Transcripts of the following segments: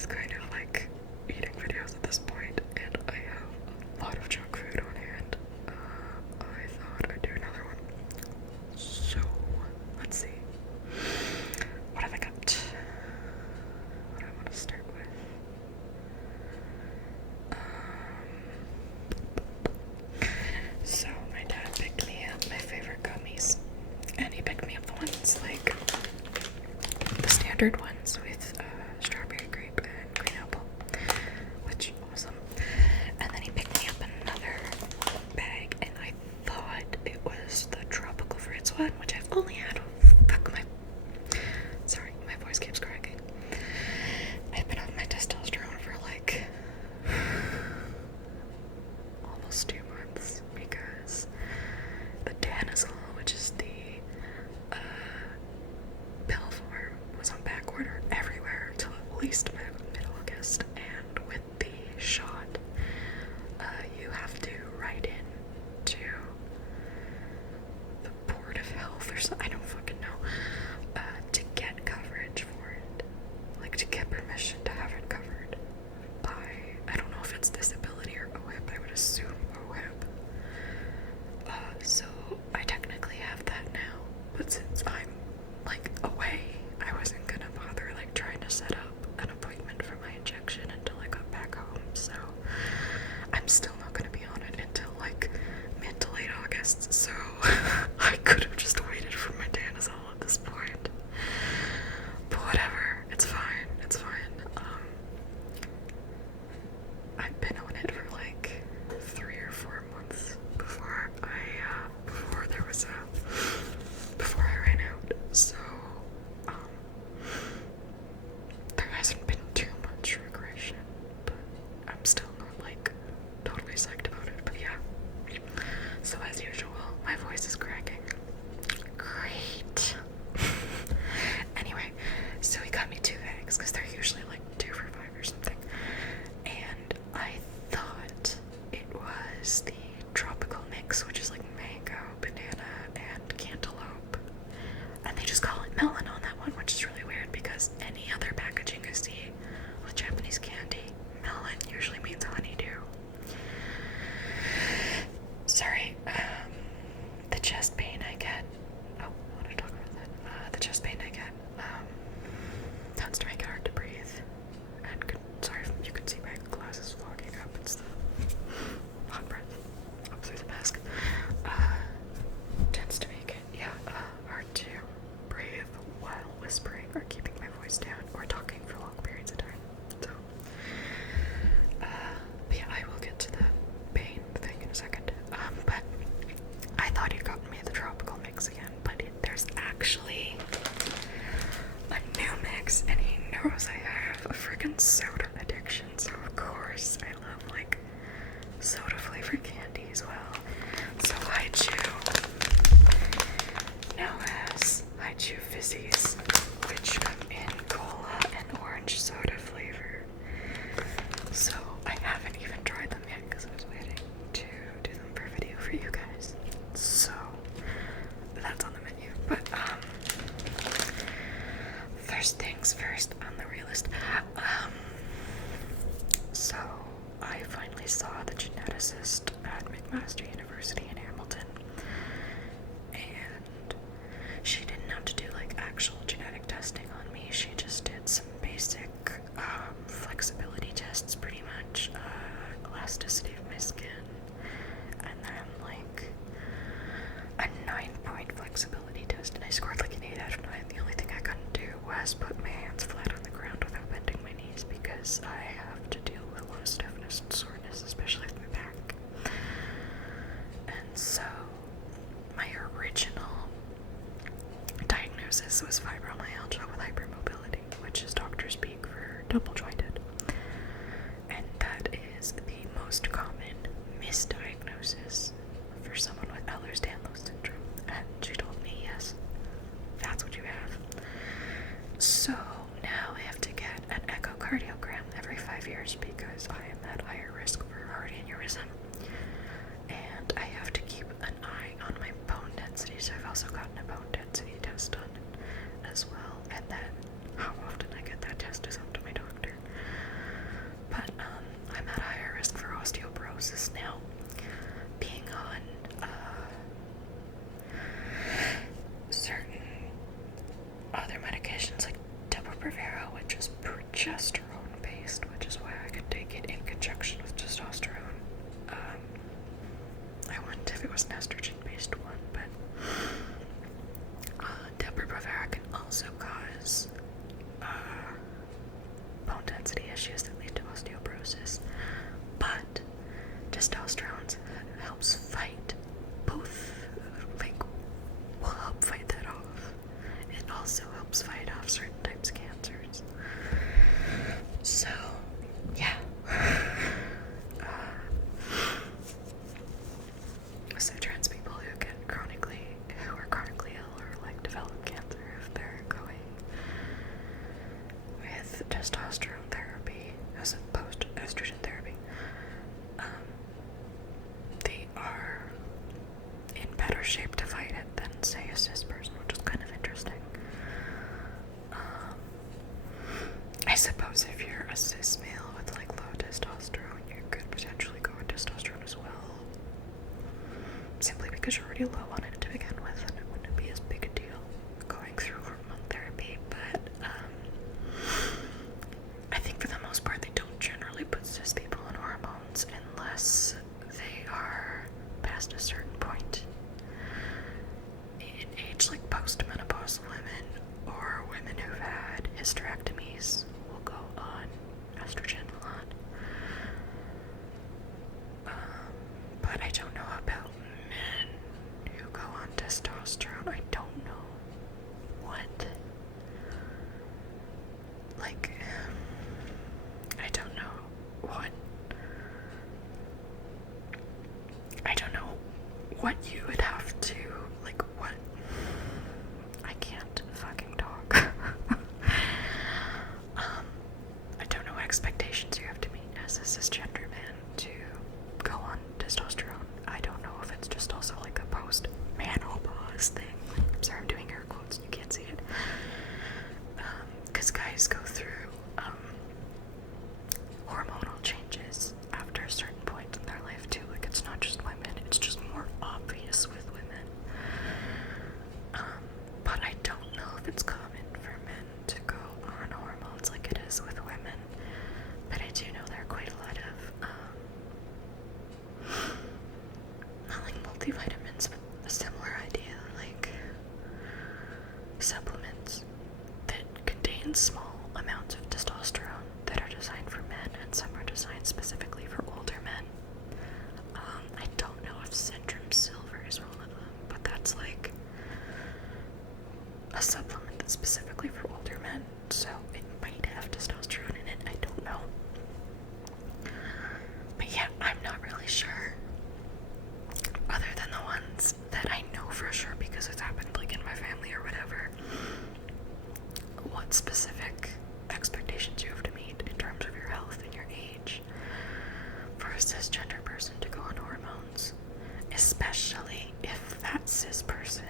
is kind of like eating videos at this point, and I have a lot of junk food on hand. I thought I'd do another one. So, let's see. What have I got? What do I want to start with? So, my dad picked me up my favorite gummies, and he picked me up the ones like the standard ones with strawberry, grape, and green apple, which awesome. And then he picked me up another bag, and I thought it was the tropical fruits one, which I've only had. Sorry, my voice keeps cracking. I've been on my testosterone for like almost 2 months because the Danazol, which is the pill form, was on back order everywhere until at least mid-August, and with the shot, you have to write in to the Board of Health or something, I don't fucking know, to get coverage for it, like to get permission to have it covered by, I don't know if it's disability or OHIP, I would assume OHIP. So I technically have that now, but since I'm like away, I wasn't gonna bother like trying to set up an appointment for my injection until I got back home, so I'm still not gonna be on it until like mid to late August, so I could have just waited for my Danazol at this point. But whatever, it's fine, it's fine. I've been on it for like 3 or 4 months before before I ran out, so there hasn't been too much regression, but I'm still not like totally psyched about it, but yeah. So as usual, my voice is cracking. Great. Anyway, so he got me 2 bags because they're usually like 2 for $5 or something, and I thought it was the tropical mix, which is like mango, banana, and cantaloupe, and they just call it melon on that one, which is really weird because any other packaging I see with Japanese candy, melon usually means honeydew. Sorry, the chest pain I get. Oh, I want to talk about that. The chest pain I get tends to make it hard to breathe. And sorry if you can see my glasses fogging up. It's the hot breath up through the mask. Tends to make it, hard to breathe while whispering or keeping my voice down or talking for long periods of time. So, but yeah, I will get to the pain thing in a second. But I thought he'd gotten me the tropical mix again, but there's actually a new mix, and he knows I have a freaking soda addiction, so of course I love like soda flavored candy as well. So now has Haichu Fizzies, which come in cola and orange soda flavor. So I haven't even tried them yet because I was waiting to do them for video for you guys. So that's on the menu. But first things first on the realist. So I finally saw the geneticist at McMaster University in Hamilton, and she didn't have to do like actual genetic testing on me. She just did some basic flexibility tests, pretty much, elasticity of my skin, and then like a 9-point flexibility test, and I scored like an 8 out of 9. The only thing I couldn't do was put my hands flat on the ground without bending my knees because I have to deal with a lot of stiffness and soreness, especially with my back. And so my original diagnosis was fibromyalgia with hypermobility, which is doctor speak for double jointed. And that is the most common misdiagnosis for someone with Ehlers-Danlos syndrome. And she told me, yes, that's what you have. So now I have to get an echocardiogram every 5 years because I am at higher risk for heart aneurysm. And I have to keep an eye on my bone density, so I've also gotten a bone density test done as well. And then how often I get that test is up to my doctor. was an estrogen-based one, but Depo-Provera can also cause bone density issues that lead to osteoporosis, but testosterone helps fight both, like, will help fight that off. It also helps fight off certain types of cancers. So, yeah. So trans people who are chronically ill or like develop cancer, if they're going with testosterone therapy as opposed to estrogen therapy, they are in better shape to fight it than, say, a cis person, which is kind of interesting. I suppose if you're a cis male with like low testosterone, you could potentially go with testosterone as well, simply because you're already low on it to begin with, and it wouldn't be as big a deal going through hormone therapy. But I think for the most part they don't generally put cis people on hormones unless they are past a certain point in age, like postmenopausal women or women who've had hysterectomies will go on estrogen a lot. But I don't know about men who go on testosterone. I don't know what, like, I don't know what you would have to, like, what, I can't fucking talk. I don't know what expectations you have to meet as a cisgender man to go on testosterone. I don't know if it's just also like a post-menopause thing. Sorry, I'm doing air quotes, you can't see it. Because guys go through hormonal changes after a certain point in their life too. Like, it's not just women, it's just more obvious with women. But I don't know if it's common for men to go on hormones like it is with women. But I do know there are quite a lot of not like multivitamins, but a similar idea, like supplements that contain small amounts of testosterone that are designed for men, and some are designed specifically for older men. I don't know if Centrum Silver is one of them, but that's like a supplement that's specifically for older men, so it might have testosterone in it, I don't know. But yeah, I'm not really sure, other than the ones that I know for sure because it's happened like in my family or whatever, what specific expectations you have to meet in terms of your health and your age for a cisgender person to go on hormones, especially if that cis person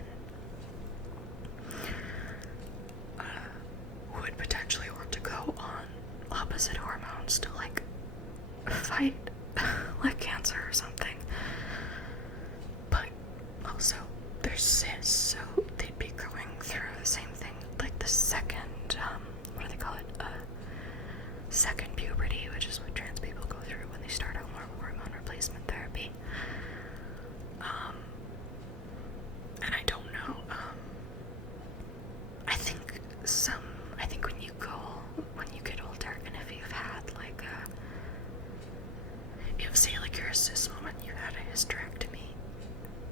would potentially want to go on opposite hormones to like fight like cancer or something. But also they're cis, so they'd be going through the same thing, like the second, what do they call it? Second puberty, which is what trans people go through when they start on hormone replacement therapy. And I don't know, I think when you get older, and if you've had like if say like you're a cis woman, you had a hysterectomy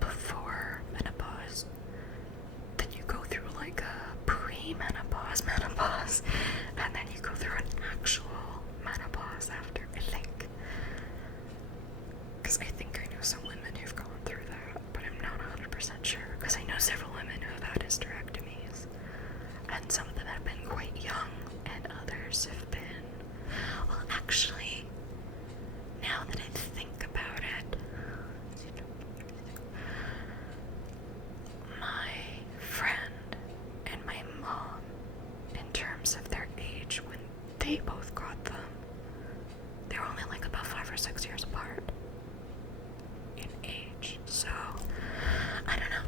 before menopause, then you go through like a pre-menopause, menopause, and then you go through an actual menopause after, I think. Because I think I know some women who've gone through that, but I'm not 100% sure, because I know several women who have had hysterectomies, and some of them have been quite young, and others have been, well, actually, now that I think about it, my friend and my mom, in terms of their age when they both got them, they're only like about 5 or 6 years apart in age, so I don't know.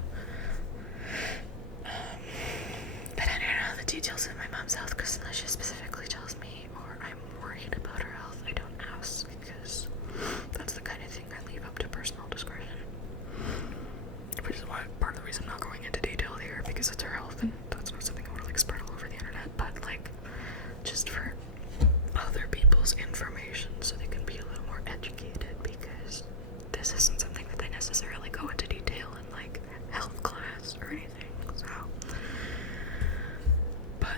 But I don't know the details of my mom's health, because unless she specifically tells me or I'm worried about her health, I don't ask, because that's the kind of thing I leave up to personal discretion. people's information so they can be a little more educated, because this isn't something that they necessarily go into detail in like health class or anything. So, but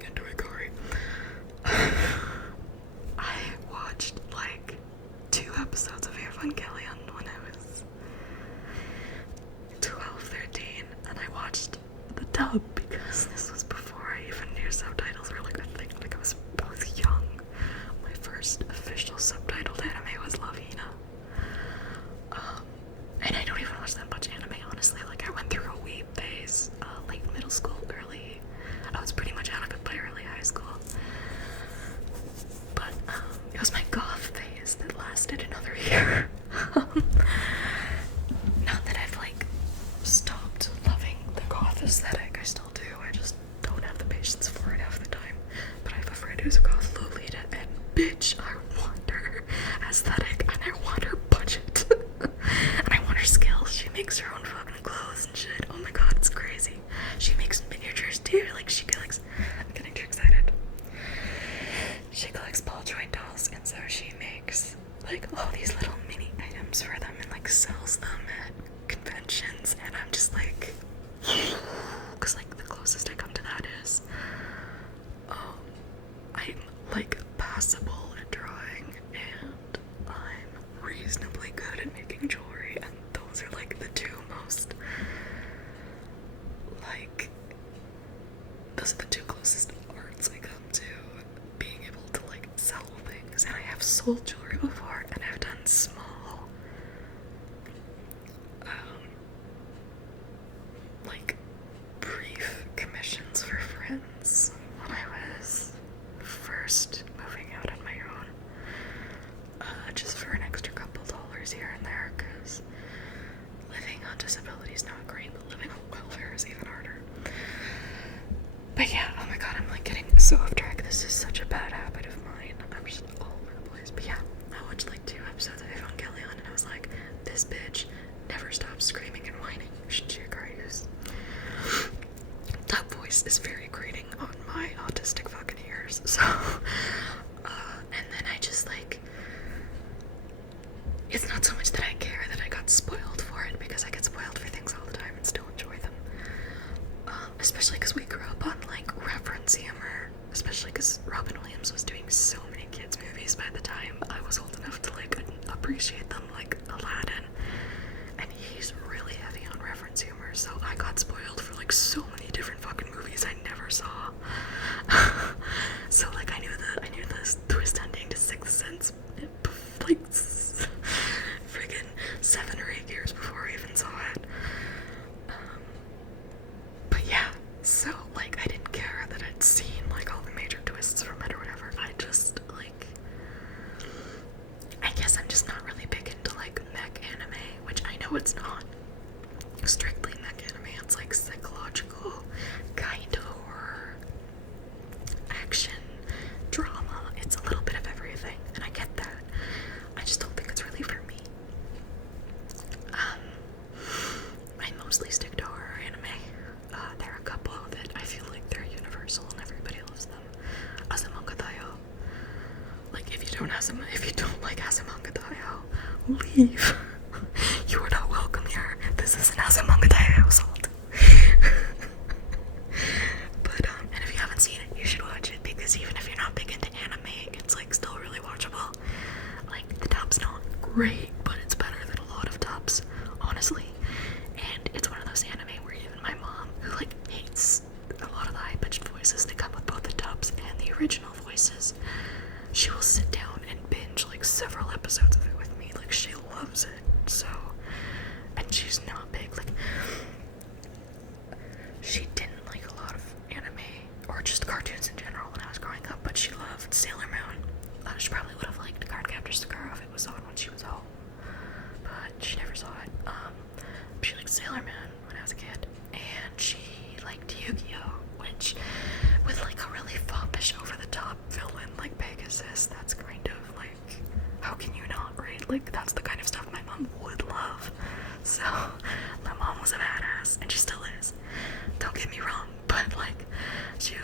get to it, Corey. I watched like 2 episodes of Evangelion when I was 12, 13, and I watched the dub because this was before I even knew subtitles were like a thing. Like I was young. My first official subtitled anime was Lavina. And I don't even watch that much anime, honestly. Like I went through a weeb phase, late middle school, I was pretty much out of it by early high school. But it was my goth phase that lasted another year. Not that I've like stopped loving the goth aesthetic, I still do. I just don't have the patience for it half the time. But I have a friend who's a goth Lolita, and bitch, I want her aesthetic, and I want her budget. And I want her skills. She makes her own fucking clothes and shit. Oh my god, it's crazy. She makes miniatures too. Like she collects, I'm getting too excited. She collects ball joint dolls, and so she makes like all these little mini items for them and like sells them at conventions, and I'm just like, because like the closest I come to that is I'm like passable at drawing, and I'm reasonably good at making jewelry, and those are like the 2 most like, those are the 2 closest arts I come to being able to like sell things. And I have sold jewelry before, and I've done small like brief commissions for friends when I was first moving out on my own, just for an extra couple dollars here and there, because living on disability is not great, but living on welfare is even harder. But yeah, oh my god, I'm like getting so off track. This is such a bad habit of mine. I'm just all over the place. But yeah, I watched like 2 episodes of Evangelion, and I was like, this bitch never stops screaming and whining. Shichikaru's that voice is very grating on my autistic fucking ears. So, and then I just like, it's not so much that I care that I got spoiled for it, because I get spoiled for things all the time and still enjoy them. Especially because we grew up on like reference humor, especially because Robin Williams was doing so many kids movies by the time I was old enough to like appreciate them, like Aladdin, and he's really heavy on reference humor, so I got spoiled for like so many different fucking movies I never saw. So like I knew the twist ending to Sixth Sense like friggin' 7 or 8 years before I even saw it. But yeah, so like I didn't care that I'd seen like all the major twists from it or whatever. I just like, I guess I'm just not really big into like mech anime, which I know it's not strictly mech anime. It's like psychological kind of horror, action, drama. It's a little bit of everything, and I get that. I just don't think it's really for me. I mostly stick to horror anime. There are a couple that I feel like they're universal and everybody loves them. Asumangatayo. Like if you don't like Asumangatayo, leave. You are not welcome here. This is an Asumangatayo assault. But and if you haven't seen it, you should watch it, because even if you're not big into anime, it's like still really watchable. Like the dub's not great, but it's better than a lot of dubs, honestly. And it's one of those anime where even my mom, who like hates a lot of the high-pitched voices that come with both the dubs and the original voices, she will sit down and binge like several episodes of it with me. Like she loves it. So, and she's not big, like she didn't like a lot of anime or just cartoons in general when I was growing up, but she loved Sailor Moon. She probably would have liked Cardcaptor Sakura if it was on when she was home, but she never saw it. She liked Sailor Moon when I was a kid, and she liked Yu-Gi-Oh, which with like a really foppish, over-the-top villain like Pegasus, that's kind of like, how can you not, right? Like that's the kind of stuff my mom would love. So my mom was a badass, and she still is. Don't get me wrong, but like she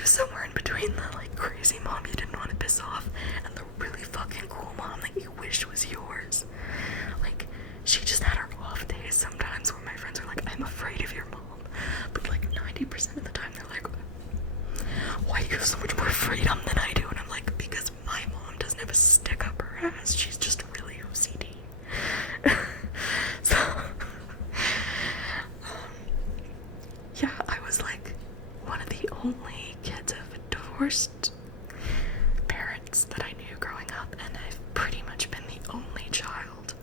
was somewhere in between the like crazy mom you didn't want to piss off, and the really fucking cool mom that you wish was yours. Like, she just had her off days sometimes where my friends are like, I'm afraid of your mom. But like 90% of the time they're like, why do you have so much more freedom than I do? And I'm like, because my mom doesn't have a stick up her ass. She's just really OCD. So, yeah, I was like one of the only kids of divorced parents that I knew growing up, and I've pretty much been the only child.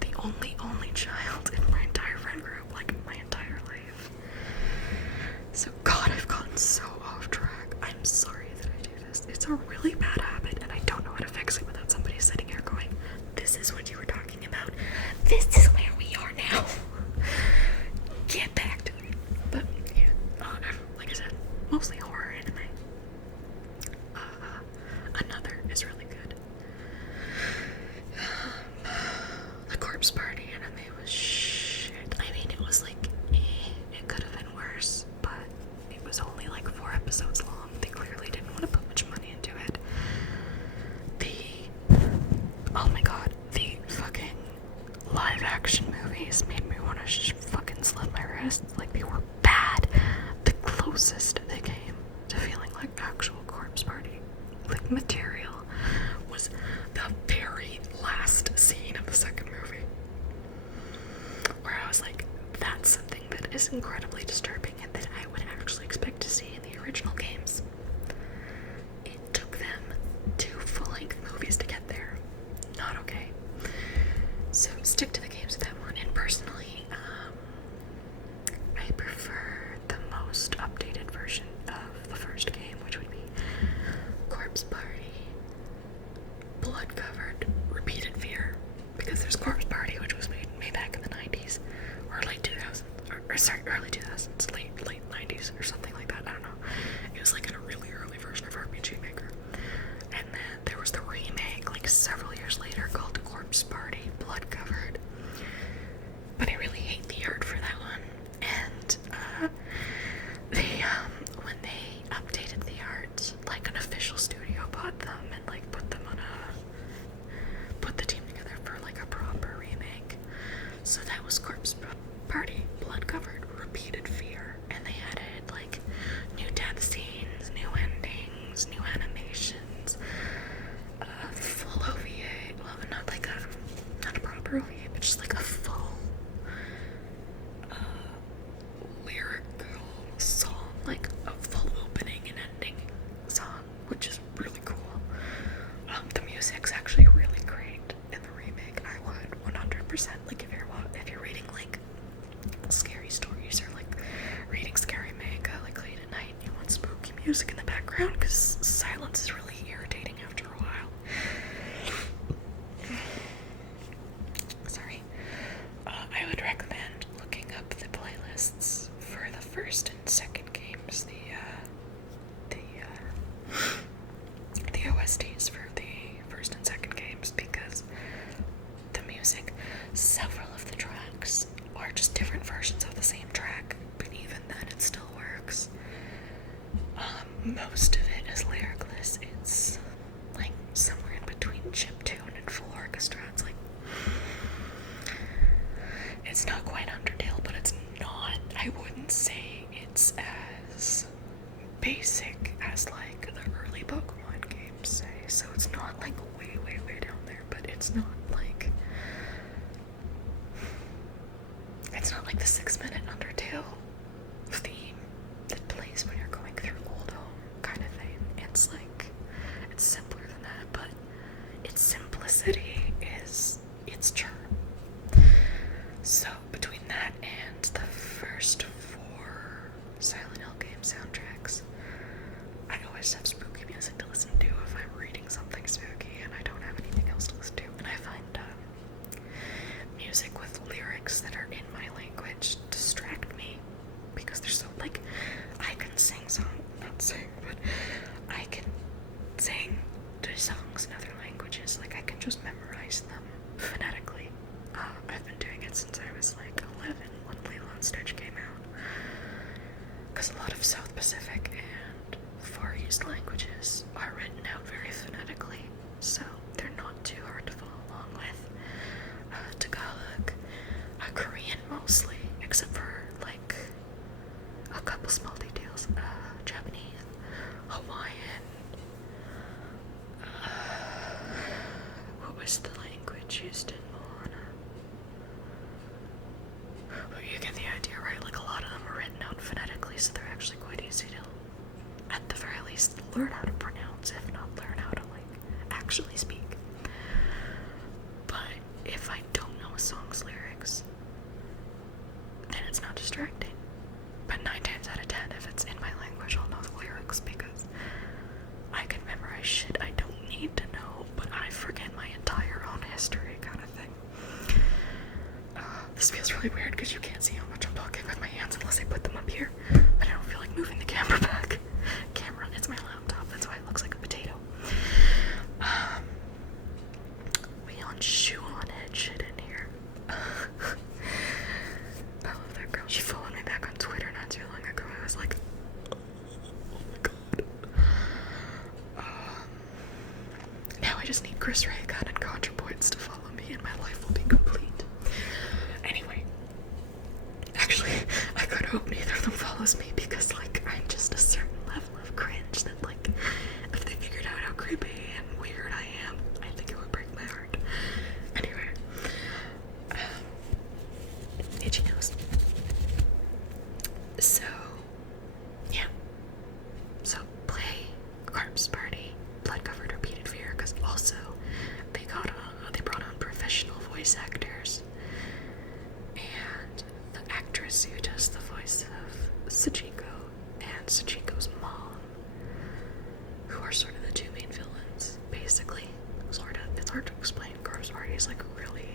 The only child in my entire friend group, like my entire life. So God, I've gotten so off track. I'm sorry that I do this. It's a really bad habit, and I don't know how to fix it without somebody sitting here going, this is what you were talking about. This is where we are now. Get back to it. But yeah, like I said, mostly horror anime. Another is really good. The Corpse Party anime was shit. I mean, it was like, it could have been worse, but it was only like 4 episodes long. They clearly didn't want to put much money into it. Oh my god, the fucking live action movies made me want to fucking slit my wrists. Like, they were bad. The closest they came to feeling like actual Corpse Party, like, material, was the very last scene of the second movie, where I was like, that's something that is incredibly disturbing and that I would actually expect to see in the original games. It took them 2 full-length movies to get there. Not okay. So stick to the games with that one. And personally, I prefer the most updated version of the first game, which would be Corpse Party, Blood-Covered, Repeated Fear. Because there's Corpse Party, which was made back in the 90s, or late 2000s, or sorry, early 2000s, late 90s, or something like that. I don't know. It was like in a really early version of RPG Maker. And then there was the remake, like several years later, called Corpse Party, Blood-Covered. But I really hate the art for that one. And when they updated the art, like an official studio bought them and like put the team together for like a proper remake. So that was Corpse Party, Blood-Covered, Repeated Fear. And they added like new death scenes, new endings, new animations, full OVA. Well, not a proper OVA, but just like a full lyrical song, like a full opening and ending song, which is really cool. The music's actually really great in the remake. I would 100%, like, if you're reading like scary stories or like reading scary manga like late at night, you want spooky music in the background because silence is really irritating after a while. Sorry. I would recommend looking up the playlists for the first and second games, the OSTs for the first and second games, because the music, several of the tracks are just different versions of the same track, but even then it still works. Most of it is lyricless. It's like somewhere in between chiptune and full orchestra. It's like, it's not quite Undertale, but it's not, I wouldn't say it's as basic as like the early Pokemon games say. So it's not like way down there, but it's not like the 6-minute Undertale theme that plays when you're going through Old Home kind of thing. It's like, it's simpler than that, but its simplicity is its charm. So between that and the first 4 Silent Hill game soundtracks, I always have spooky music to listen to if I'm reading something words, if not learn how to like actually speak. But if I don't know a song's lyrics, then it's not distracting. But 9 times out of 10, if it's in my language, I'll know the lyrics because I can memorize shit I don't need to know, but I forget my entire own history kind of thing. This feels really weird because you can't see how much I'm talking with my hands unless I put them up here. But I don't feel like moving the camera back. It's my laptop, that's why it looks like a potato. We on shoe on head shit in here. I love that girl. She followed me back on Twitter not too long ago. I was like, oh my god. Now I just need Chris Ray Gun and Contra Points to follow me and my life will be complete. Anyway, actually, I could hope neither of them follows me because, like, I'm just a certain level of cringe that, like, if they figured out how creepy and weird I am, I think it would break my heart. Anyway, itchy nose. So, yeah. So, play Corpse Party, Blood Covered Repeated Fear, because also they brought on professional voice actors. And the actress who does the voice of Sachiko and Sachiko's mom, who are sort of the two main villains, basically. Sort of. It's hard to explain. Corpse Party is like really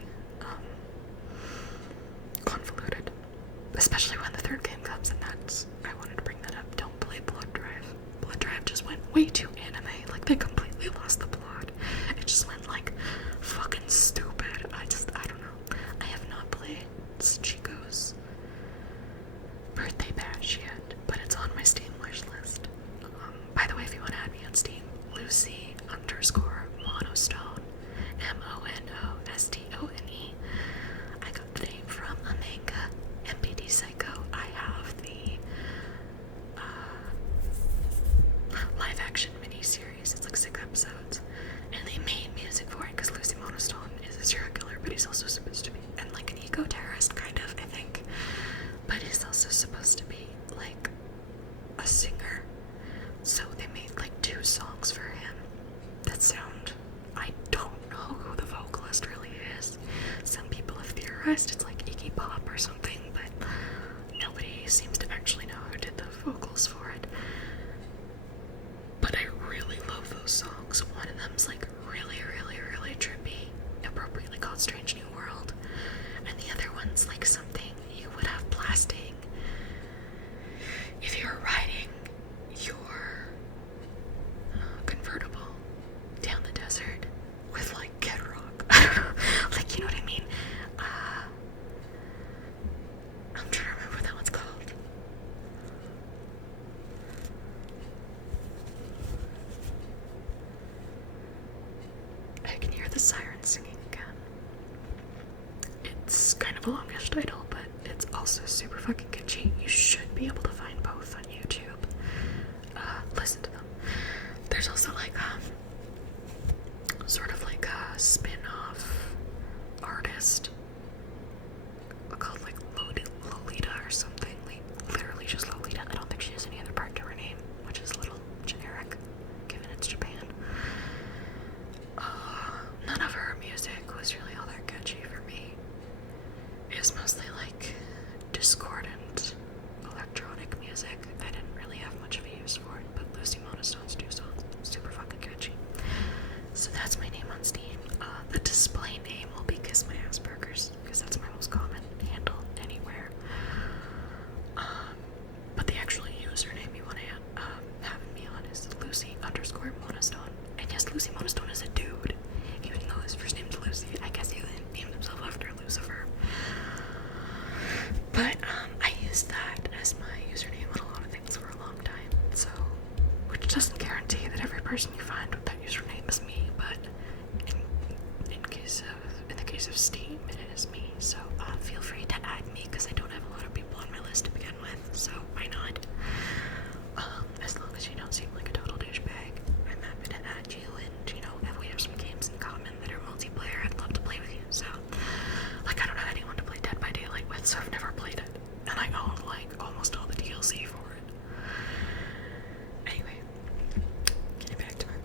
convoluted. Especially when the third game comes, and I wanted to bring that up. Don't play Blood Drive. Blood Drive just went way too anime. Like, they completely lost the plot. It just went like fucking stupid. I don't know. I have not played Chico's birthday bash yet, but it's on my Steam wish list. By the way, if you want to add me on Steam, Lucy_Monostone, MONOSTONE. I got the name from a manga, MPD Psycho. I have the live action miniseries. It's like 6 episodes, and they made music for it because Lucy Monostone is a serial killer, but he's also supposed to be, and like an eco-terrorist kind of, I think, but he's also supposed to be like a singer. So they made like 2 songs for him that sound, I don't know who the vocalist really is. Some people have theorized it's like Iggy Pop or something, but nobody seems to actually know who did the vocals for it. But I really love those songs. One of them's like really, really, really trippy, appropriately called Strange New World. And the other one's like something you would have blasting if you were riding your convertible down the desert with like Kid Rock. I don't know. Like, you know what I mean? I'm trying to remember what that one's called. I can hear the siren singing again. It's kind of a longish title, but it's also super fucking catchy. You should be able to find both on YouTube. Listen to them. There's also like sort of like a spin-off artist called like Lolita or something. Like literally just Lolita. I don't think she has any other part to her name, which is a little generic given it's Japan. None of her music was really all that catchy for me. It was mostly like discordant electronic music. I didn't really have much of a use for it, but Lucy Monostone's 2 songs, super fucking catchy. So that's my name on Steam. The display name will be Kiss My Asperger's, because that's my most common handle anywhere. But the actual username you want to have me on is Lucy_Monostone. And yes, Lucy Monostone is a dude. Even though his first name's Lucy, I guess he named himself after Lucifer. But I used that as my username on a lot of things for a long time. So, which doesn't guarantee that every person you find with that username is me, but in the case of Steam, it is me. So feel free to add me because I don't have a lot of people on my list to begin with. So why not? As long as you don't seem like a total douchebag, I'm happy to add you. And you know, if we have some games in common that are multiplayer, I'd love to play with you. So, like, I don't have anyone to play Dead by Daylight with, so I've never played it. And I own like almost all the DLC for it. Anyway, getting back to my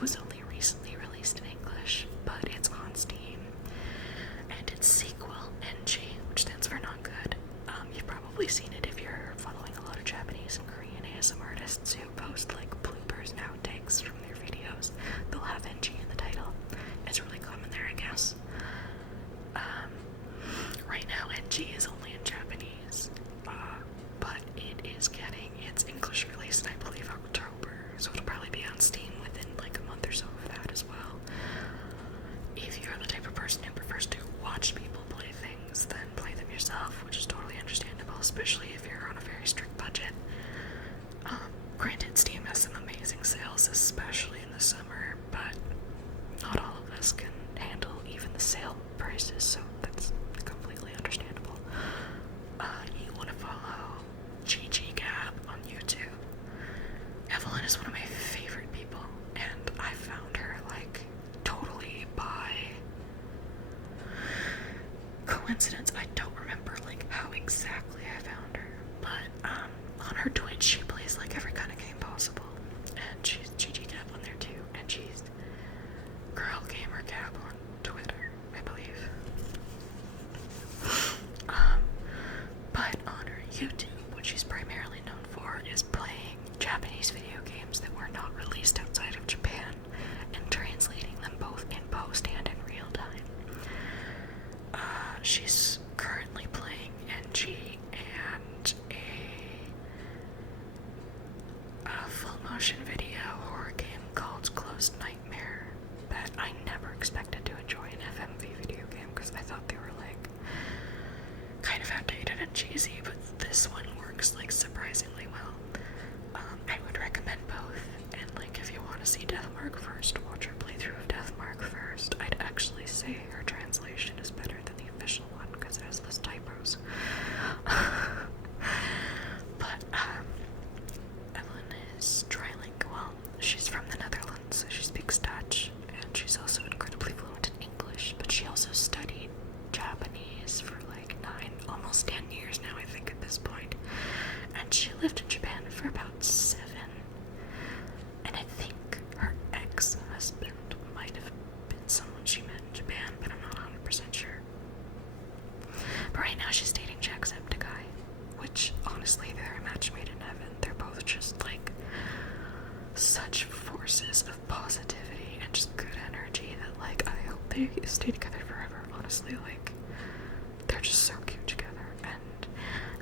was only recently released in English, but it's on Steam. And its sequel, NG, which stands for not good. You've probably seen it if you're following a lot of Japanese and Korean ASMR artists who post like bloopers and outtakes from their videos. They'll have NG in the title. It's really common there, I guess. Right now, NG is only in Japanese, but it is getting its English release in, I believe, October, so it'll probably be on Steam within like a month or so of that as well. If you're the type of person who prefers to watch people play things than play them yourself, which is totally understandable, especially if you're on a very strict budget. Granted, Steam has some amazing sales, especially in the summer, but not all of us can handle even the sale prices, so that's completely understandable. You want to follow GG Gab on YouTube. Evelyn is one of my favorite people, and I found her like totally by coincidence. I don't remember like how exactly I found her, but on her Twitch she plays like every kind of game possible, and she's GG Gab on there too, and she's Girl Gamer Gab on Twitter, I believe. But on her YouTube, what she's primarily known for is playing Japanese video games that were not released outside of Japan and translating them both in post and in real time. She's currently playing NG and a full motion video horror game called Closed Nightmare that I never expected to enjoy an FMV video game because I thought they were like kind of outdated and cheesy, but this one works like surprisingly well. I would recommend both, and like if you want to see Deathmark first, watch her playthrough of Deathmark first. I'd actually say her translation is better than the official one because it has less typos. But Evelyn is trilingual. Well, she's from the Netherlands, so she speaks Dutch, and she's also incredibly fluent in English, but she also studied Japanese for like almost 10 years now, I think, at this point. And she lived in Japan for about 7. And I think her ex-husband might have been someone she met in Japan, but I'm not 100% sure. But right now she's dating Jacksepticeye, which honestly, they're a match made in heaven. They're both just like such forces of positivity and just good energy that like I hope they stay together forever. Honestly, like they're just so cute together. And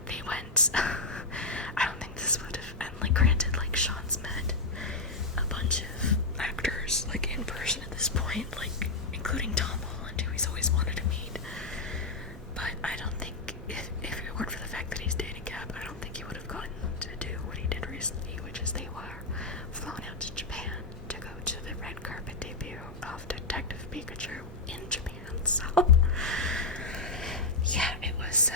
they went I don't think this would have, and like granted, like Sean's met a bunch of actors like in person at this point, like including Tom Holland, who he's always wanted to meet. But I don't think if it weren't for the fact that he's dating Gab, I don't think he would have gotten to do what he did recently, which is they were flown out to Japan to go to the red carpet debut of Detective Pikachu in Japan. So yeah, it was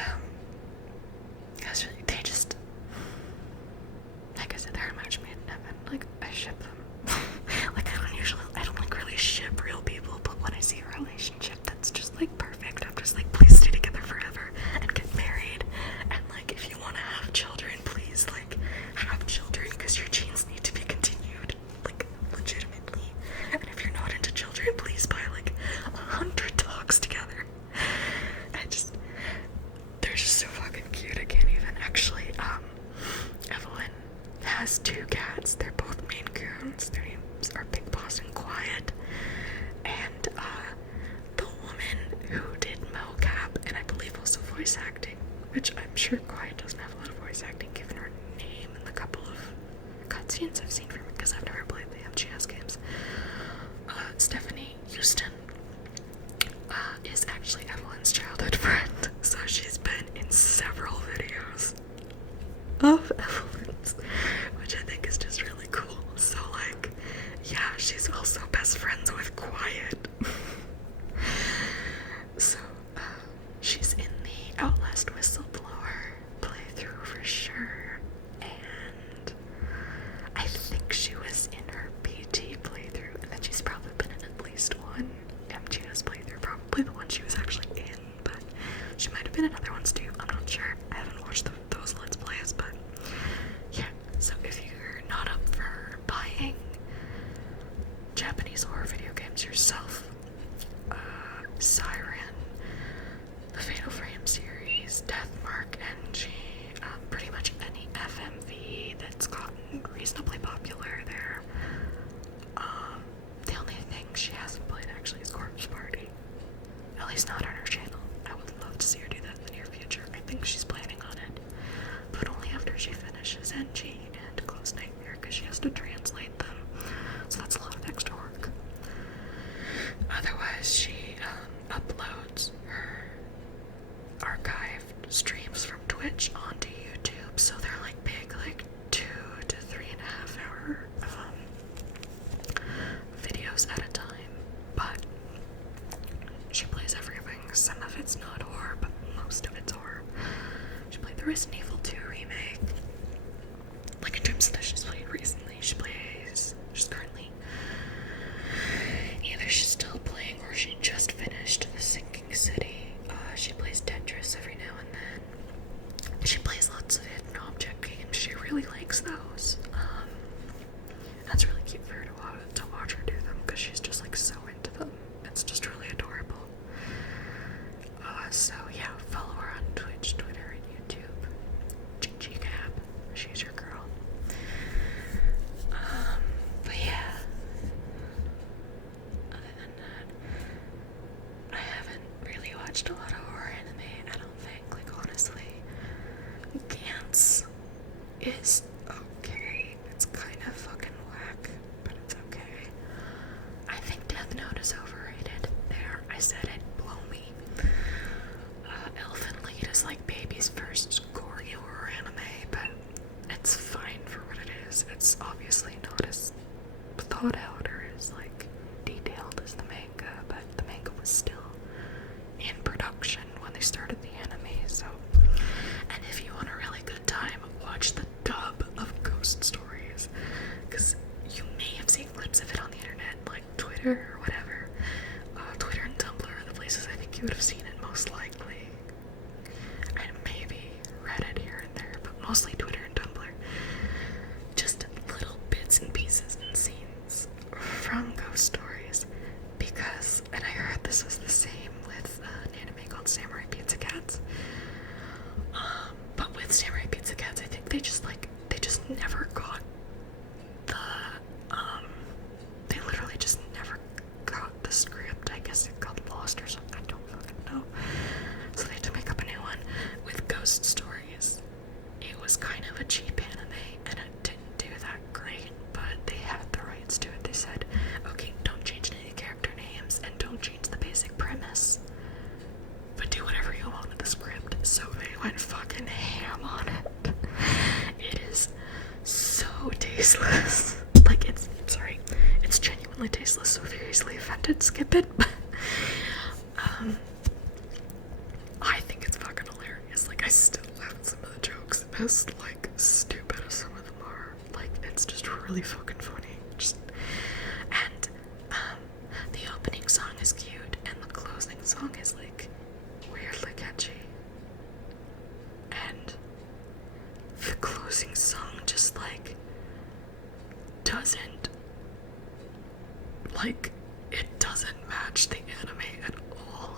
really, they just, like I said, they're a match made in heaven. Like, I ship them. Like, I don't like really ship real people, but when I see a relationship that's just like perfect, I'm just like, please stay together forever and get married. And like, if you want to have children, please like have children, because your genes need to be continued, like legitimately. And if you're not into children, please buy like 100 dogs together. They're just so fucking cute. I can't even. Actually, Evelyn has 2 cats. They're both Maine Coons. Their names are Big Boss and Quiet. And the woman who did mocap and I believe also voice acting, which I'm sure Quiet doesn't have a lot of voice acting given her name and the couple of cutscenes I've seen from her because I've never played the MGS games. Stephanie Houston is actually Evelyn's childhood friend, so she's been in several videos of Evelyn's, which I think is just really cool. So like, yeah, she's also best friends with Quiet. So she's in the Outlast Whistleblower playthrough for sure, and I think she was in her PT playthrough, and then she's probably been in at least one MGS playthrough, probably the one she was actually in, but she might have been in other ones too, I'm not sure. I haven't watched those Let's Plays, but yeah, so if you're not up for buying Japanese Japanese horror video games yourself, Siren, the Fatal Frame series, Deathmark, NG, pretty much any FMV that's gotten reasonably popular there. The only thing she hasn't played actually is Corpse Party. At least not on her channel. I would love to see her do that in the near future. I think she's planning on it. But only after she finishes NG and Close Nightmare, because she has to translate them. So that's a lot of extra work. Otherwise, she uploads her archived streams from Twitch onto YouTube. So they're like big, like 2 to 3.5 hour videos at a time. But she plays everything. Some of it's not horror, but most of it's horror. She played the Resident Evil 2 remake. Like in terms of that she's played recently, she's currently either she's still playing or she just finished The Sinking City. She plays Tetris every now and then. She plays lots of hidden object games. She really likes those. That's really cute for her to watch her do them because she's just like so into them. It's just really adorable. So yeah, follow her on Twitch, Twitter, and YouTube. Gigi Gab, she's your girl. But yeah, other than that, I haven't really watched a lot of horror anime, I don't think. Like honestly, Gantz is okay. It's kind of fucking whack, but it's okay. I think Death Note is overrated. There, I said it. Blow me. Elfen Lied is like baby's first gory horror anime, but it's fine for what it is. It's obviously not as thought out or as like detailed as the manga, but the manga was still in production when they started the anime, so. And if you want a really good time, watch the dub of Ghost Stories, because you may have seen clips of it on the internet, like Twitter or whatever. Twitter and Tumblr are the places I think you would have seen it most likely. And maybe Reddit here and there, but mostly Twitter and Tumblr. Just little bits and pieces and scenes from Ghost Stories. Because, and I heard this was the same with an anime called Samurai Pizza Cats. But with Samurai Pizza Cats, I think they just never got the, they literally just never got the script. I guess it got lost or something, I don't fucking know. So they had to make up a new one. With Ghost Stories, it was kind of a cheap anime, and it didn't do that great, but they had the rights to it. They said, okay, don't change any character names, and don't change the basic premise, but do whatever you want with the script. So they went fucking ham on it. It is so tasteless. Like, it's genuinely tasteless, so if you're easily offended, skip it. I think it's fucking hilarious. Like, I still laugh at some of the jokes, as, like, stupid as some of them are. Like, it's just really fucking funny. And, the opening song is cute, and the closing song is, like, weirdly catchy. And the closing song just, like, doesn't match the anime at all.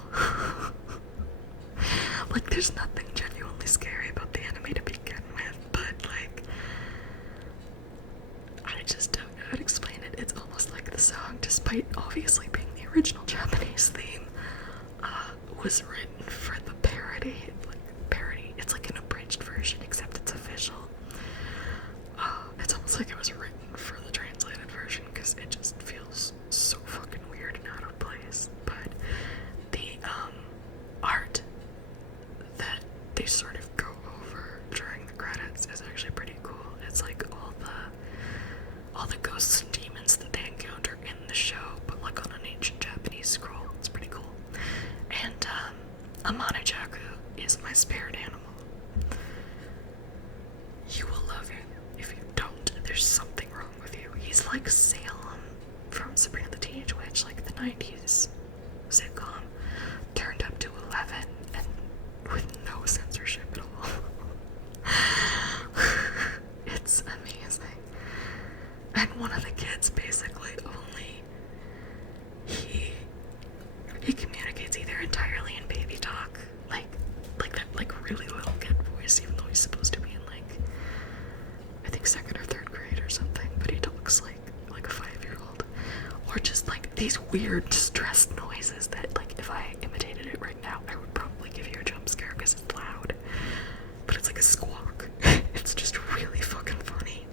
Like, there's nothing genuinely scary about the anime to begin with, but, like, I just don't know how to explain it. It's almost like the song, despite obviously being the original Japanese theme, was written for the parody. It's like an abridged version, except it's official. It's almost like it was written for the translated version, because it just feels so fucking weird and out of place. But the art that they sort of go over during the credits is actually pretty cool. It's like all the ghosts and demons that they encounter in the show, but like on an ancient Japanese scroll. It's pretty cool. And Amane-jaku is my spirit animal. You will love him. If you don't, there's something wrong with you. He's like Salem from Sabrina the Teenage Witch, like the 90s sitcom, turned up to 11 and with no censorship at all. It's amazing. And one of the kids basically only just like these weird distressed noises that, like, if I imitated it right now, I would probably give you a jump scare because it's loud. But it's like a squawk. It's just really fucking funny.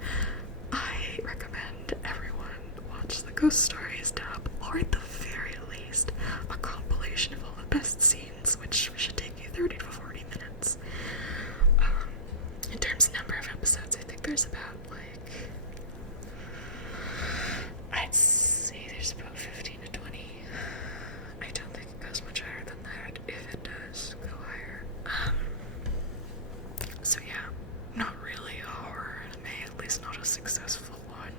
I recommend everyone watch the Ghost Stories dub, or at the very least, a compilation of all the best scenes, which should take you 30 to 40 minutes. In terms of number of episodes, I think there's about, like, I'd say there's about 15 to 20. I don't think it goes much higher than that. If it does go higher. So yeah, not really a horror anime, at least not a successful one,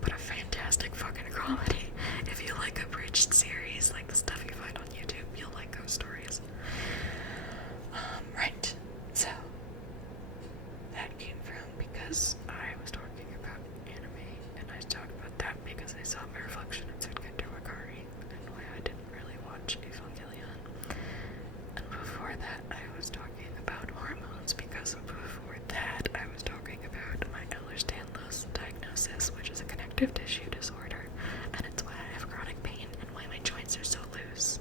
but a fantastic fucking comedy. If you like abridged series, like the stuff you find on YouTube, you'll like Ghost Stories. Right, so that came from because I was talking about anime, and I talked about that because I saw my reflection in Tsukendo Wakari, and why I didn't really watch Evangelion. And before that, I was talking about hormones, because before that, I was talking about my Ehlers-Danlos diagnosis, which is a connective tissue disorder, and it's why I have chronic pain and why my joints are so loose.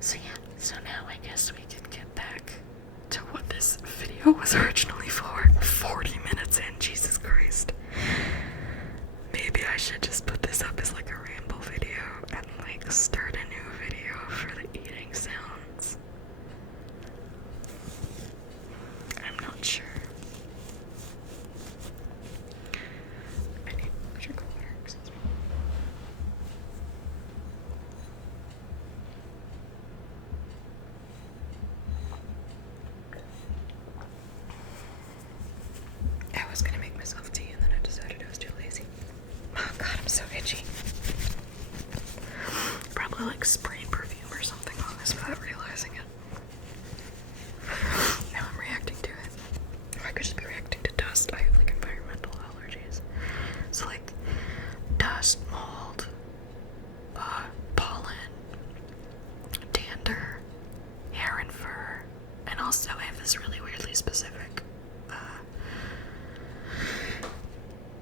So yeah, so now I guess we can get back to what this video was originally for. 40 minutes in, Jesus Christ. Maybe I should just put this up as like a ramble video and like start a new video for the eating sounds. I'm not sure. I need to drink water, excuse me. I was gonna make myself tea and then I decided I was too lazy. Oh god, I'm so itchy. Probably like spraying perfume or something on this without realizing it. Now I'm reacting to it. Or I could just be reacting to dust. I have like environmental allergies. So like dust, mold, pollen, dander, hair and fur, and also I have this really weirdly specific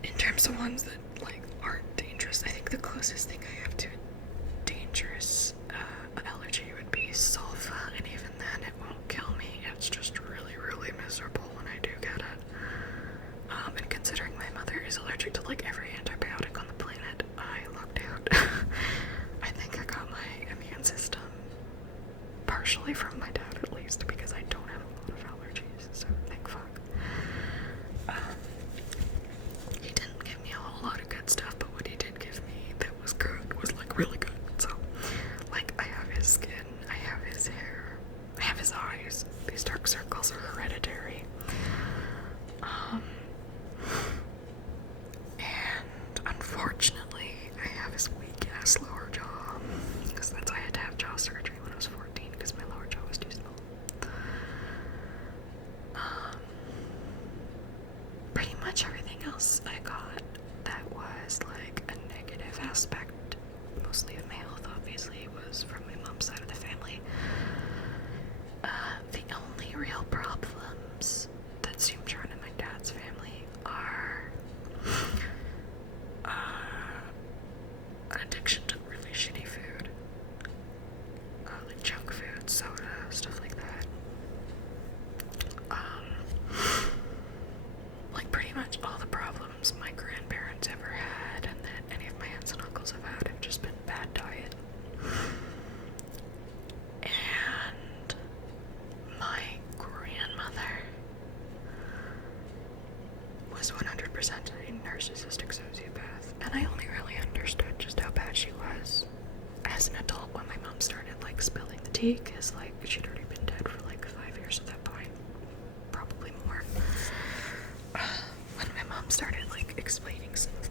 in terms of ones that like aren't dangerous. I think the closest thing I have to a dangerous allergy would be sulfa, and even then it won't kill me. It's just really, really miserable when I do get it. And considering my mother is allergic to like every antibiotic on the planet, I lucked out. I think I got my immune system partially from my dad, at least, because I don't have a lot of allergies, so thank fuck. He didn't give me a whole lot of good stuff, but what he did give me that was good was like really good. So like I have his skin, I have his hair, I have his eyes. These dark circles are hereditary. And unfortunately I have his weak ass lower jaw, because that's why I had to have jaw surgery when I was 14, because my lower jaw was too small. Pretty much everything else I got that was like a negative aspect, mostly of my health obviously, was from my mom's side of the family. The only real problems that seem to run in my dad's family are an addiction to really shitty food, like junk food, soda, stuff like that. Like pretty much all the problems my grandparents ever had and that any of my aunts and uncles have had have just been bad diet. And my grandmother was 100% a narcissistic sociopath, and I only really understood just how bad she was as an adult when my mom started like spilling the tea, because like she'd already been dead for like 5 years at that point, probably more. When my mom started like explaining some of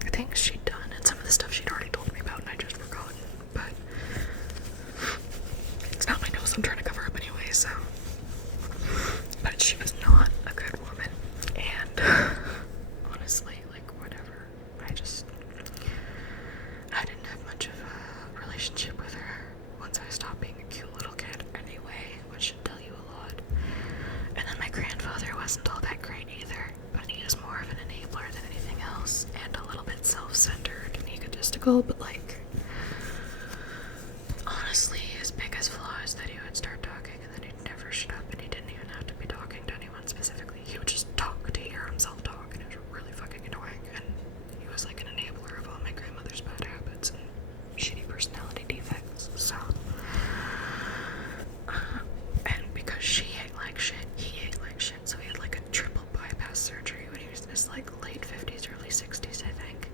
the things she'd done and some of the stuff she'd already told me about and I just forgotten, but it's not my nose I'm trying to cover up anyway, so. But she was not a good woman, and honestly, like whatever, I didn't have much of a relationship with her once I stopped being a cute little kid anyway, which should tell you a lot. And then my grandfather wasn't all that great either, but he was more of an enabler than anything else. skeptical, but like, honestly, his biggest flaw is that he would start talking and then he'd never shut up, and he didn't even have to be talking to anyone specifically. He would just talk to hear himself talk, and it was really fucking annoying, and he was like an enabler of all my grandmother's bad habits and shitty personality defects, so, and because she ate like shit, he ate like shit, so he had like a triple bypass surgery when he was in his like late 50s, early 60s, I think.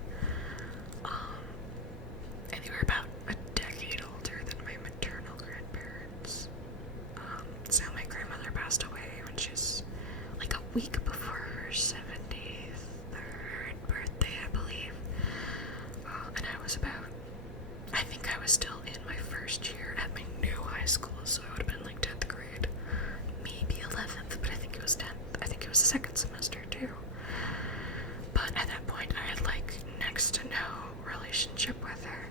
And they were about a decade older than my maternal grandparents. So my grandmother passed away when she was like a week before her 73rd birthday, I believe. And I think I was still in my first year at my new high school, so I would have been like 10th grade, maybe 11th, but I think it was 10th. I think it was the second semester too. But at that point, I had like next to no relationship with her.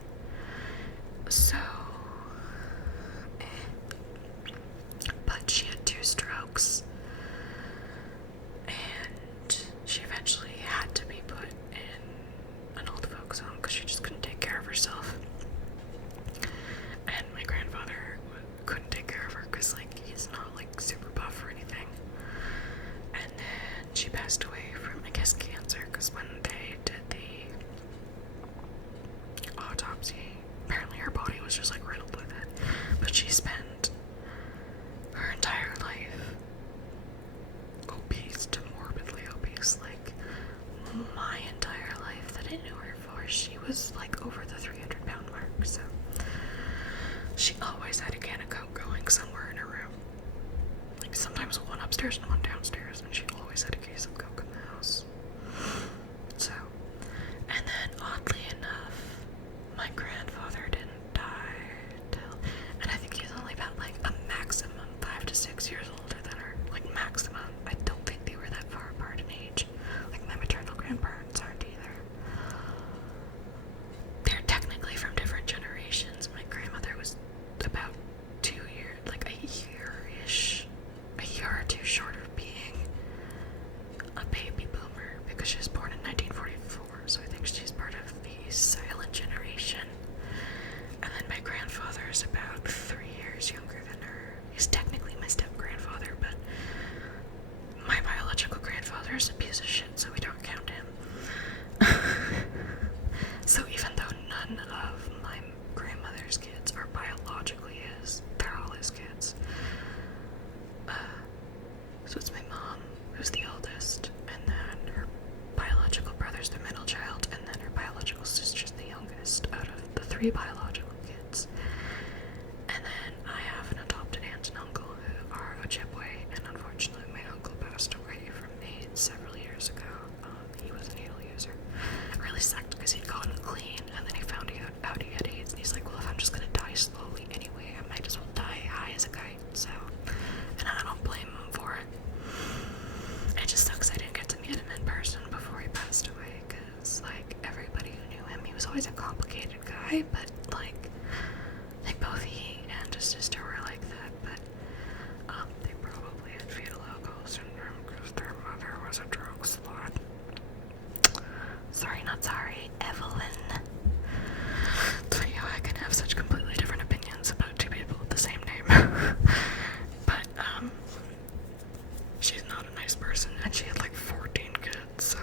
So, but she had 2 strokes, and she eventually had to be put in an old folks home because she just couldn't take care of herself. And my grandfather couldn't take care of her because, like, he's not like super buff or anything. And then she passed away from, I guess, cancer, because when they did the autopsy, apparently her body was just like riddled with it. But she spent her entire life obese to morbidly obese. Like, my entire life that I knew her for, she was like over the 300-pound mark. So she always had a can of Coke going somewhere in her room. Like, sometimes one upstairs and one downstairs, and she always had a case of Coke in the house. So, and then oddly enough, my grandfather didn't die till, and I think he was only about like a maximum 5 to 6 years older than her. Like, maximum. I don't think they were that far apart in age. Like, my maternal grandparents aren't either. They're technically from different generations. My grandmother was about 2 years, like a year-ish, a year or two short of being a baby boomer, because she was born in 1944, so I think she's part of the silent generation. And then my grandfather is about 3 years younger than her. He's technically my step-grandfather, but my biological grandfather is a piece of shit, so we don't count him. So even though none of my grandmother's kids are biologically his, they're all his kids. So it's my mom, who's the oldest, and then her biological brother's the middle child, and then her biological sister's the youngest out of the 3 biological kids. And then I have an adopted aunt and uncle who are Ojibwe, and unfortunately my uncle passed away from AIDS several years ago. He was a needle user. It really sucked because he'd gotten clean, and then he found out he had AIDS, and he's like, well, if I'm just gonna die slowly anyway, I might as well die high as a kite. So, and I don't blame him for it. It just sucks I didn't get to meet him in person before he passed away, because, like, everybody who knew him, he was always a complicated guy, but, like both he and his sister were like that, but, they probably had fetal alcohol syndrome because their mother was a drug slut. Sorry, not sorry, Evelyn. So, yeah, I can have such completely different opinions about 2 people with the same name. But, she's not a nice person, and she had like 14 kids, so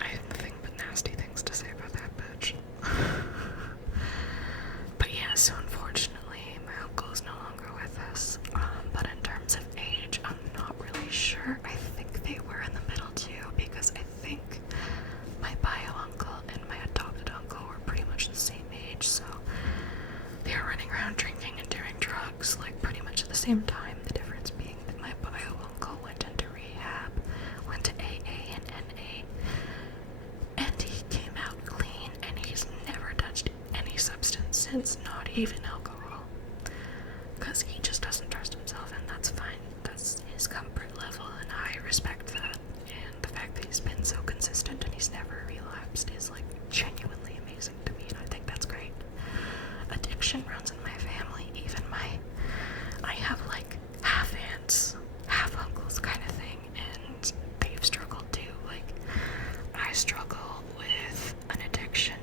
I have nothing but nasty things to say about that bitch. But yeah, so unfortunately, my uncle is no longer with us. But in terms of age, I'm not really sure. I think they were in the middle too, because I think my bio uncle and my adopted uncle were pretty much the same age, so they were running around drinking and doing drugs like pretty much at the same time. The difference being that my bio uncle went into rehab, went to AA and NA, and he came out clean, and he's never touched any substance since, not even alcohol, because he just doesn't trust himself, and that's fine. That's his comfort level, and I respect that. And the fact that he's been so consistent and he's never relapsed is like genuinely amazing to me, and I think that's great. Addiction runs in my family. Even I have like half aunts, half uncles kind of thing, and they've struggled too. Like, I struggle with an addiction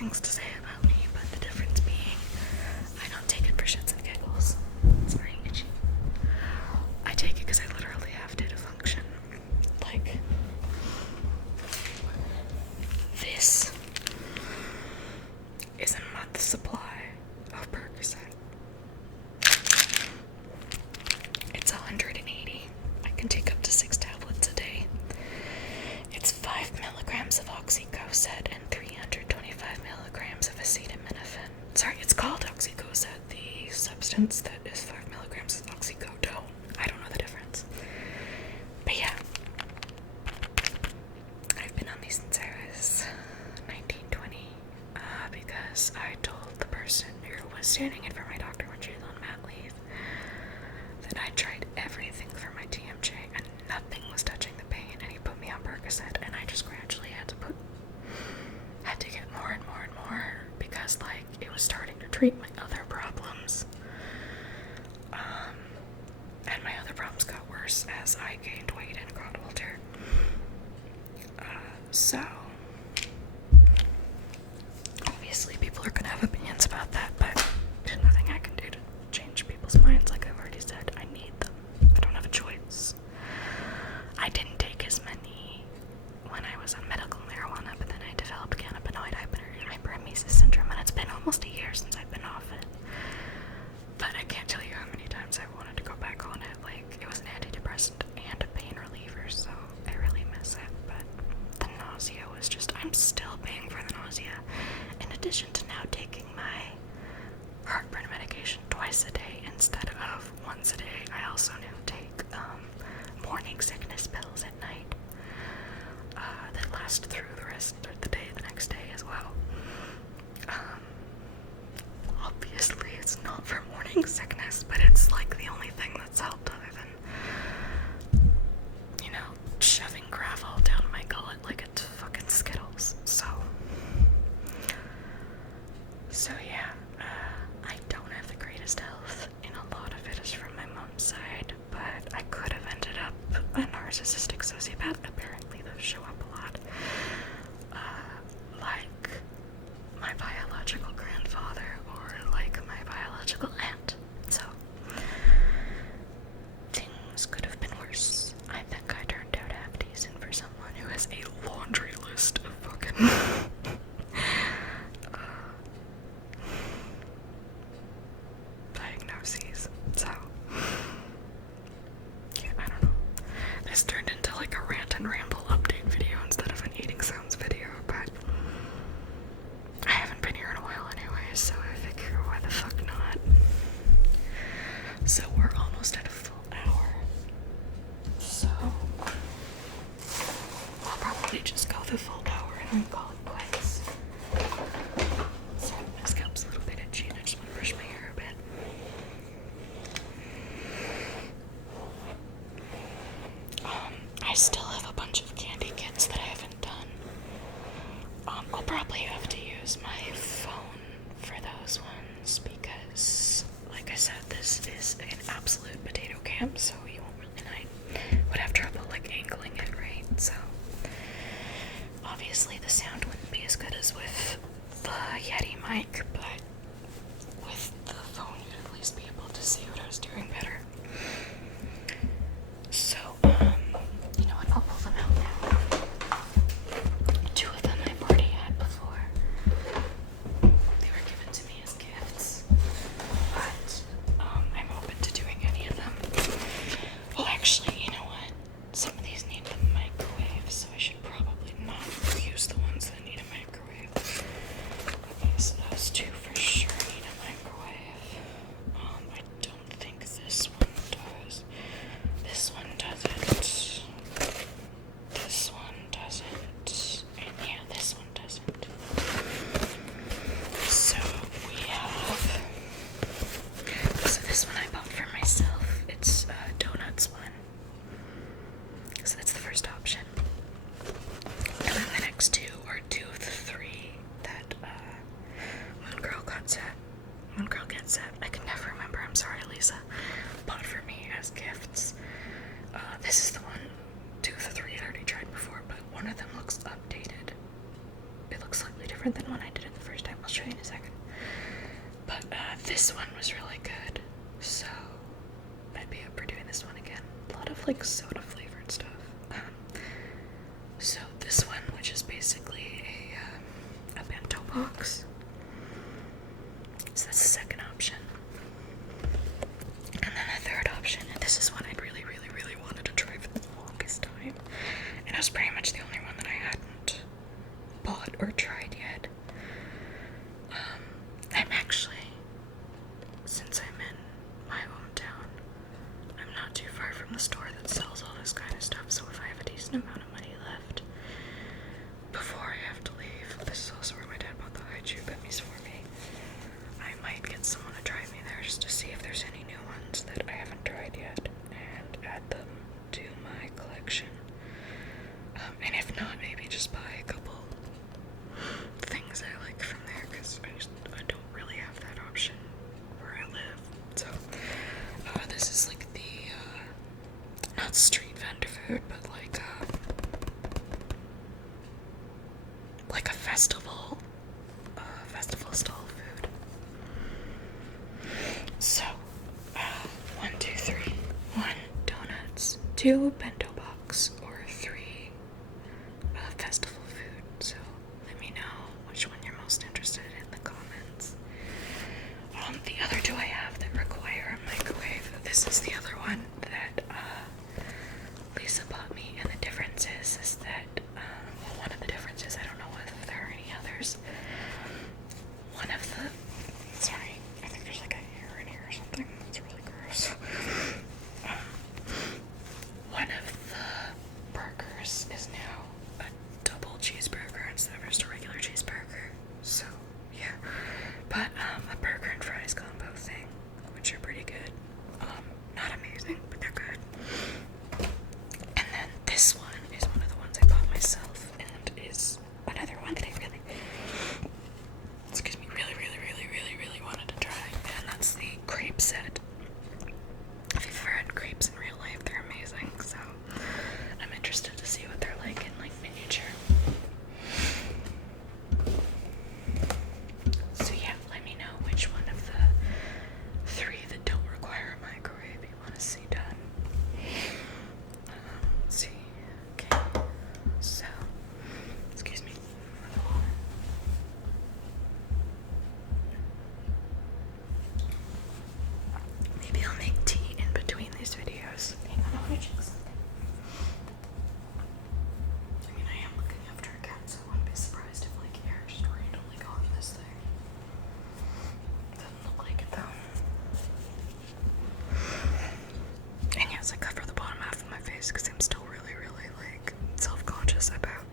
things to say about me, but the difference being I don't take it for shits and giggles. Sorry, itchy. I take it because I literally have to function. Like, this is a month's supply of Percocet. It's 180. I can take up to 6 tablets a day. It's 5 milligrams of oxycodone and 325 milligrams of acetaminophen. Sorry, it's called oxycodone. The substance that is 5 milligrams is oxycodone. I don't know the difference. But yeah. I've been on these since I was 19, 20. Because I told the person who was standing in for my doctor when she was on mat leave that I tried everything for my TMJ and nothing was touching the pain, and he put me on Percocet, and I just gradually had to get more and more and more because like it was starting to treat my other problems. And my other problems got worse as I gained weight and got older. So obviously people are gonna have opinions about that, but there's nothing I can do to change people's minds. Like I've already said, I need them. I don't have a choice. I didn't take as many when I was on medical marijuana, but then I developed cannabinoid hyperemesis syndrome, and it's been almost a year since I've been off it. But I can't tell you how many times I wanted to go back on it. Like, it was an antidepressant and a pain reliever, so I really miss it. But the nausea was just, I'm still paying for the nausea. In addition to now taking my heartburn medication twice a day instead of once a day, I also now take morning sickness pills at night that last through the rest of the day, the next day as well. Obviously it's not for morning sickness, but it's like the only thing that's helped other than, you know, shoving gravel down my gullet like it's fucking Skittles. So yeah, I don't have the greatest health, and a lot of it is from my mom's side, but I could have ended up a narcissistic sociopath. Apparently those show up a lot. Like my biological grandfather or like my biological aunt. So things could have been worse. I think I turned out half decent for someone who has a laundry list of fucking diagnoses. So yeah, I don't know. This turned into like a rant and ramble update video instead of an eating sounds video, but I haven't been here in a while anyway, so I figure why the fuck not. So we're almost at a full hour. So I'll probably just go the full hour and then call it quits. So my scalp's a little bit itchy and I just want to brush my hair a bit. I still have a bunch of candy kits that I haven't done. I'll probably have to use my phone for those ones because, like I said, this is an absolute potato camp, so you won't really, and I would have trouble like angling it right. So obviously the sound wouldn't be as good as with the Yeti mic, but with the phone you'd at least be able to see what I was doing better. So you know what, I'll pull them out now. 2 of them I've already had before. They were given to me as gifts, but I'm open to doing any of them. of like soda flavored stuff. So this one, which is basically a bento box. So that's the second option. And then a third option, and this is one I'd really, really, really wanted to try for the longest time. And it was pretty much the only one that I hadn't bought or tried yet. I'm actually, since I'm in my hometown, I'm not too far from the store that sells all this kind of stuff, so if I have a decent amount of money left before I have to leave, this is also where my dad bought the haichu bimmies for me, I might get someone to drive me there just to see if there's any new ones that I haven't tried yet and add them to my collection. And if not, maybe just buy a couple things I like from there, because I don't really have that option where I live. So this is like the not street vendor food, but like a festival stall food. So 1, 2, 3. 1, donuts. 2, bento box. Or 3, festival food. So let me know which one you're most interested in the comments. The other two I have that require a microwave. This is the other one that Lisa bought me, and the difference is that well, one of the differences, I don't know whether there are any others. One of the, sorry, I think there's like a hair in here or something. That's really gross. One of the burgers is now a double cheeseburger instead of just a regular cheeseburger. So yeah, but a burger and fries combo thing, which are pretty good. Not amazing, but they're good. And then this one is one of the ones I bought myself, and is another one that I really, excuse me, really wanted to try, and that's the crepe set. If you've ever had crepes in real life, they're amazing, so I'm interested to see what they're like in like miniature. So yeah, let me know which one of the 3 that don't require a microwave you want to see done. Let's see. Okay. So, excuse me. Maybe I'll make tea in between these videos. Hang on, I want to check something. I mean, I am looking after a cat, so I wouldn't be surprised if like hair just randomly got on this thing. Doesn't look like it though. And yes, I cover the bottom half of my face because I'm still really like self-conscious about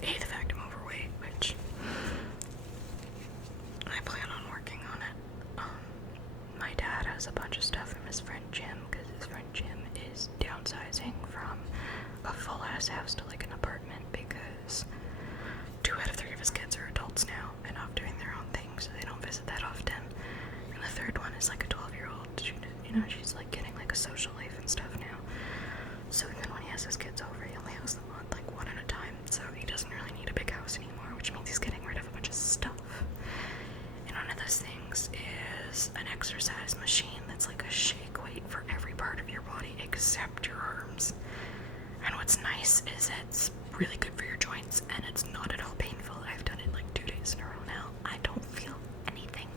the fact I'm overweight, which I plan on working on it. My dad has a bunch of stuff from his friend Jim, because his friend Jim is downsizing from a full-ass house to like an apartment, because 2 out of 3 of his kids are adults now and off doing their own thing, so they don't visit that often. And the third one is like a 12-year-old. She's like getting like a social life and stuff now. So even when he has his kids over, he only has them on like one at a time. So he doesn't really need a big house anymore, which means he's getting rid of a bunch of stuff. And one of those things is an exercise machine that's like a shake weight for every part of your body except your arms. And what's nice is it's really good for your joints, and it's not at all painful. I've done it like 2 days in a row now. I don't feel anything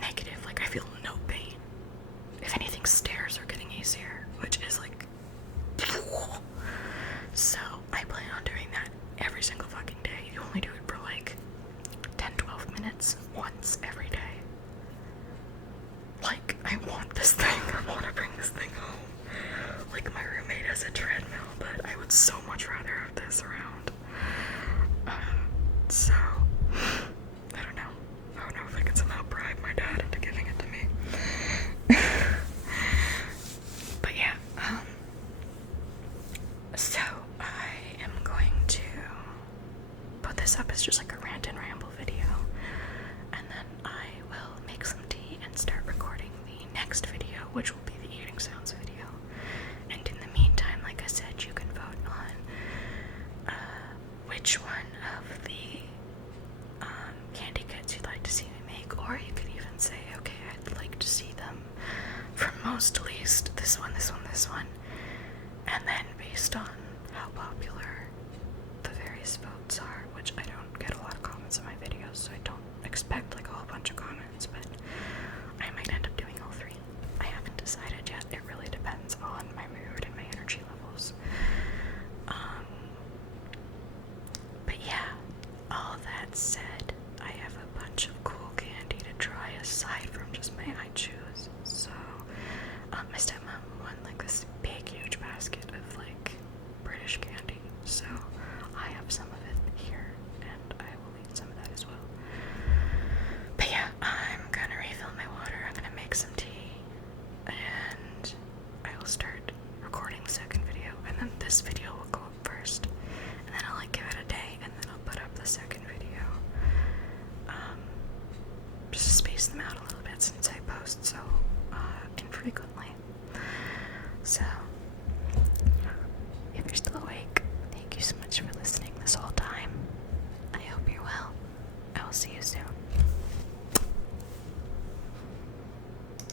negative. Like, I feel no pain. If anything, stairs are getting easier, which is like, so I plan on doing that every single fucking day. You only do it for like 10-12 minutes once every day. Like, I want this thing. I want to bring this thing home. Like, my roommate has a treadmill, but I would so much rather have this around. So I don't know. I don't know if I can somehow bribe my dad into giving it to me. But yeah, so I am going to put this up as just like a rant and ramble video, and then I will make some tea and start recording the next video, which will be the eating sounds video. And in the meantime, like I said, you can vote on which one of the candy kits you'd like to see me make, or you could even say, okay, I'd like to see them from most to least, this one, this one, this one. And then based on how popular the various votes are, which I don't get a lot of comments on my videos, so I don't expect like a whole bunch of comments, but I might end up doing all three. I haven't decided yet. It really depends on my mood and my energy levels. But yeah, all that said, I have a bunch of cool candy to try aside from just my eye chews. So, my stepmom won like this big, huge basket of like British candy.